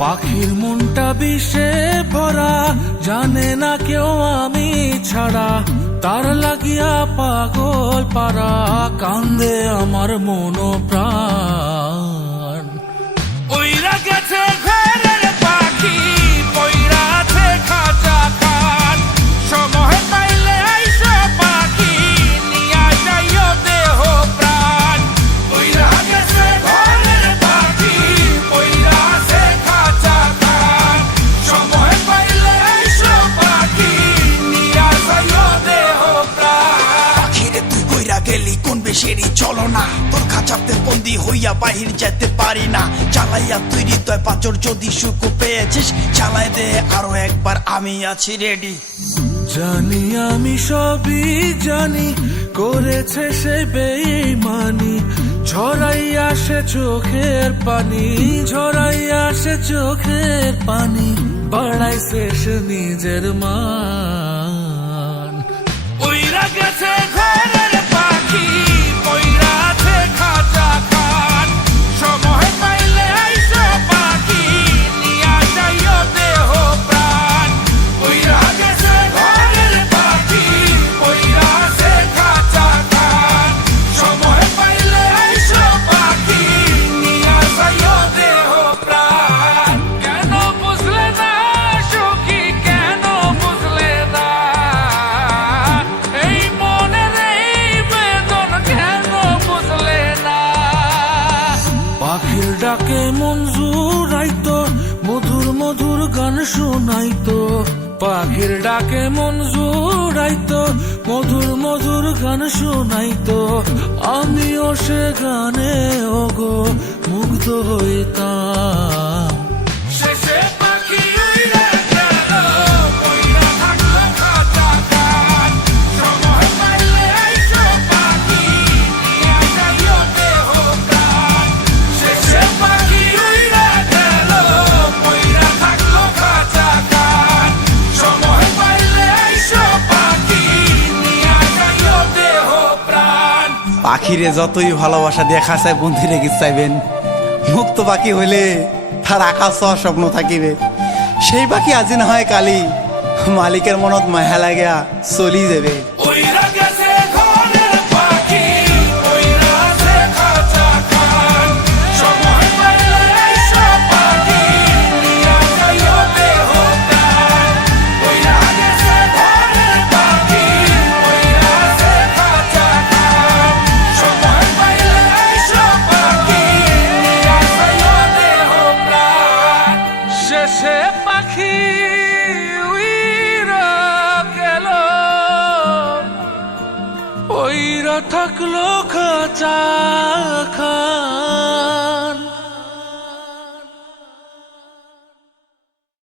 পাখির মনটা বিষে ভরা, জানে না কেউ আমি ছাড়া, তার লাগিয়া পাগল পারা, কান্দে আমার মন প্রাণ। ওইরা গেছে ঘরের পাখি, পইরা আছে খাঁচা খান, সময় পাইলে আইসো পাখি, নিয়া যাইও দেহ প্রাণ। ওইরা গেছে ঘরের পাখি, পইরা আছে খাঁচা খান, সময় পাইলে আইসো পাখি, নিয়া যাইও দেহ প্রাণ। পাখিরে তুই কইরা গেলি কোন বেশেরই চলো না, তোর খাঁচাতে বন্দি হইয়া বাহির যেতে পারি না। চালাইয়া তুই হৃদয় পাচর, যদি সুখ পেয়েছিস চালাই দে আরো একবার, আমি আছি রেডি। জানি আমি সবই জানি, করেছে সে বেঈমানি, ঝরাইয়া সে চোখের পানি, ঝরাইয়া সে চোখের পানি, বাড়াইছে সে নিজের মান। ওইরা গেছে ঘরের পাখি, পইরা আছে খাঁচা খান, সময় পাইলে আইসো পাখি, নিয়া যাইও দেহ প্রাণ। ওইরা গেছে ঘরের পাখি, পইরা আছে খাঁচা খান, সময় পাইলে আইসো পাখি, নিয়া যাইও দেহ প্রাণ। কেন বুঝলে না সখী, কেন বুঝলে না এই মনের এই বেদন, কেন বুঝলে না? পাখির ডাকে মন জুড়াইতো, মধুর মধুর গান শোনাইতো, পাখির ডাকে মন জুড়াইতো, মধুর মধুর গান শোনাইতো, আমিও সে গানে ওগো মুগ্ধ হইতাম। শেষে পাখি উইড়া গেল, কইরা থাকলো খাঁচা খান, সময় পাইলে আইসো পাখি, নিয়া যাইও দেহ প্রাণ। শেষে পাখি উইড়া গেল, কইরা থাকলো খাঁচা খান, সময় পাইলে আইসো পাখি, নিয়া যাইও দেহ প্রাণ। পাখিরে যতই ভালোবাসা দিয়ে খাঁচায় বন্দি রেখে চাইবেন, মুক্ত পাখি হইলে তার আকাশ হওয়ার স্বপ্ন থাকিবে। সেই পাখি আজি না হয় কালি, মালিকের মনত মায়া লাগিয়া চলি যাবে। ওইরা গেছে ঘরের পাখি, পইরা আছে খাঁচা খান, সময় পাইলে আইসো পাখি, নিয়া যাইও দেহ প্রাণ। ওইরা গেছে ঘরের পাখি, পইরা আছে খাঁচা খান, সময় পাইলে আইসো পাখি, নিয়া যাইও দেহ প্রাণ। শেষে পাখি উইরা গেল, ওইরা থাকলো খাঁচা খান।